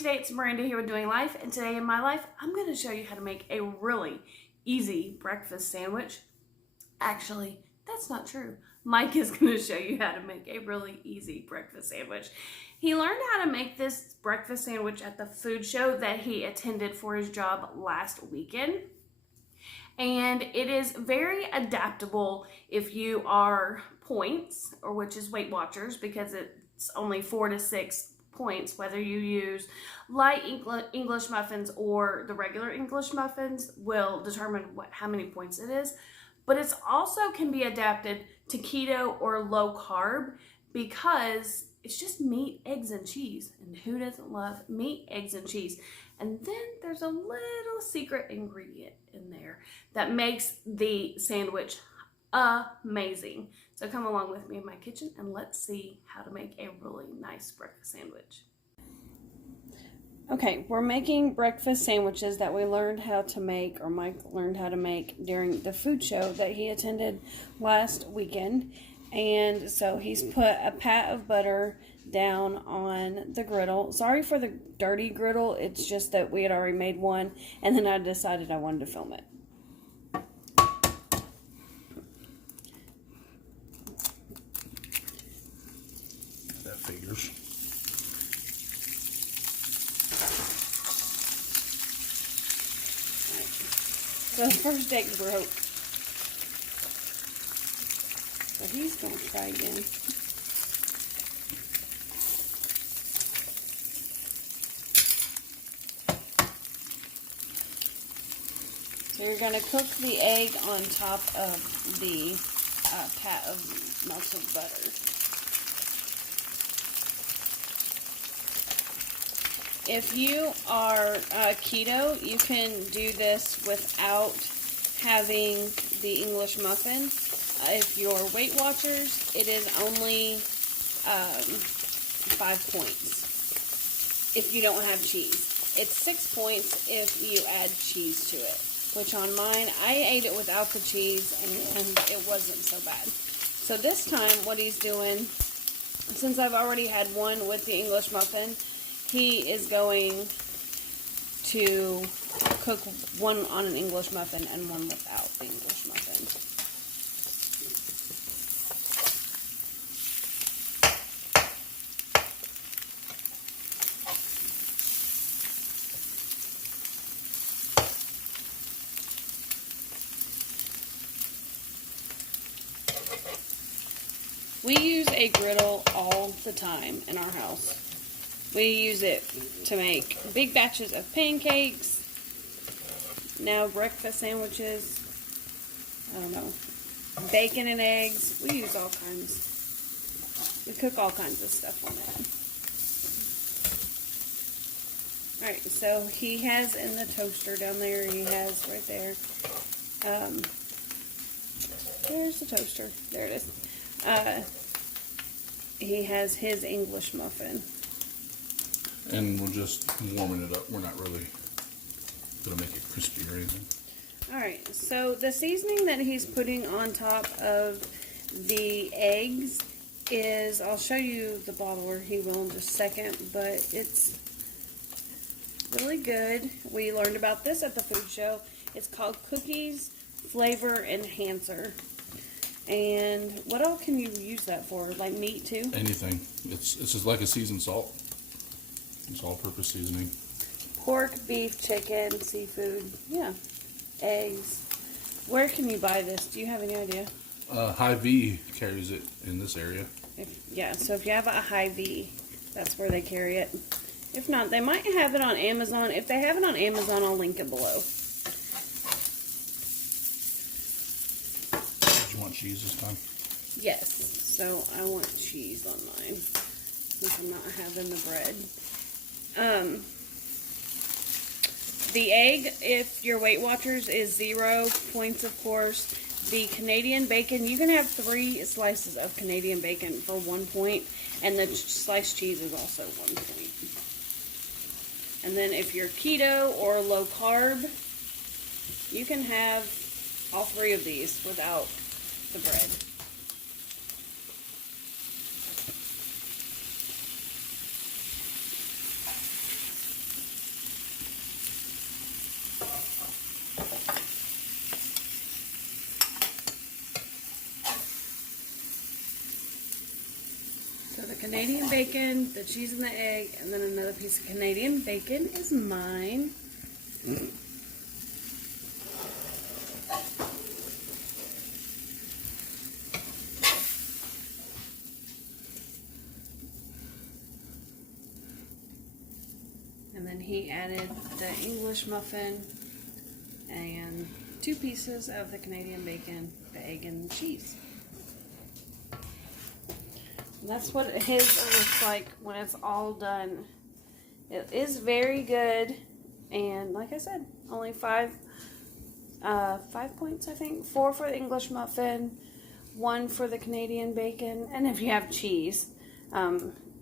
today. It's Miranda here with Doing Life, and today in my life, I'm going to show you how to make a really easy breakfast sandwich. Actually, that's not true. Mike is going to show you how to make a really easy breakfast sandwich. He learned how to make this breakfast sandwich at the food show that he attended for his job last weekend. And it is very adaptable if you are points, or which is Weight Watchers, because it's only 4 to 6 points, whether you use light English muffins or the regular English muffins will determine how many points it is. But it's also can be adapted to keto or low carb because it's just meat, eggs, and cheese. And who doesn't love meat, eggs, and cheese? And then there's a little secret ingredient in there that makes the sandwich amazing. So come along with me in my kitchen and let's see how to make a really nice breakfast sandwich. Okay, we're making breakfast sandwiches that we learned how to make, or Mike learned how to make during the food show that he attended last weekend. And so he's put a pat of butter down on the griddle. Sorry for the dirty griddle, it's just that we had already made one and then I decided I wanted to film it. That figures. So the first egg broke. So he's going to try again. So you're going to cook the egg on top of the pat of melted butter. If you are keto, you can do this without having the English muffin. If you're Weight Watchers, it is only 5 points if you don't have cheese. It's 6 points if you add cheese to it, which on mine, I ate it without the cheese and it wasn't so bad. So this time what he's doing, since I've already had one with the English muffin, he is going to cook one on an English muffin and one without the English muffin. We use a griddle all the time in our house. We use it to make big batches of pancakes, now breakfast sandwiches, I don't know, bacon and eggs. We use all kinds. We cook all kinds of stuff on it. Alright, so he has in the toaster down there, he has right there. Where's the toaster? There it is. He has his English muffin. And we're just warming it up. We're not really going to make it crispy or anything. Alright, so the seasoning that he's putting on top of the eggs is, I'll show you the bottle, or he will in just a second, but it's really good. We learned about this at the food show. It's called Cookies Flavor Enhancer. And what all can you use that for? Like meat too? Anything. It's just like a seasoned salt. It's all-purpose seasoning. Pork, beef, chicken, seafood. Yeah. Eggs. Where can you buy this? Do you have any idea? Hy-Vee carries it in this area. Yeah, so if you have a Hy-Vee, that's where they carry it. If not, they might have it on Amazon. If they have it on Amazon, I'll link it below. Did you want cheese this time? Yes. So I want cheese on mine, since I'm not having the bread. The egg, if your Weight Watchers, is 0 points, of course. The Canadian bacon, you can have 3 slices of Canadian bacon for 1 point, and the sliced cheese is also 1 point. And then if you're keto or low carb, you can have all 3 of these without the bread. Canadian bacon, the cheese and the egg, and then another piece of Canadian bacon is mine. And then he added the English muffin and 2 pieces of the Canadian bacon, the egg, and the cheese. And that's what his looks like when it's all done. It is very good, and like I said, only 5 points, I think. 4 for the English muffin, 1 for the Canadian bacon, and if you have cheese,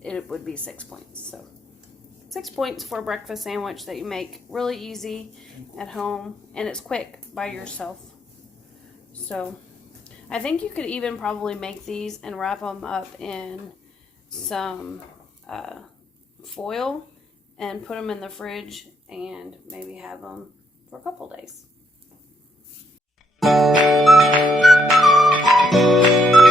it would be 6 points. So 6 points for a breakfast sandwich that you make really easy at home, and it's quick by yourself. So I think you could even probably make these and wrap them up in some foil and put them in the fridge and maybe have them for a couple days.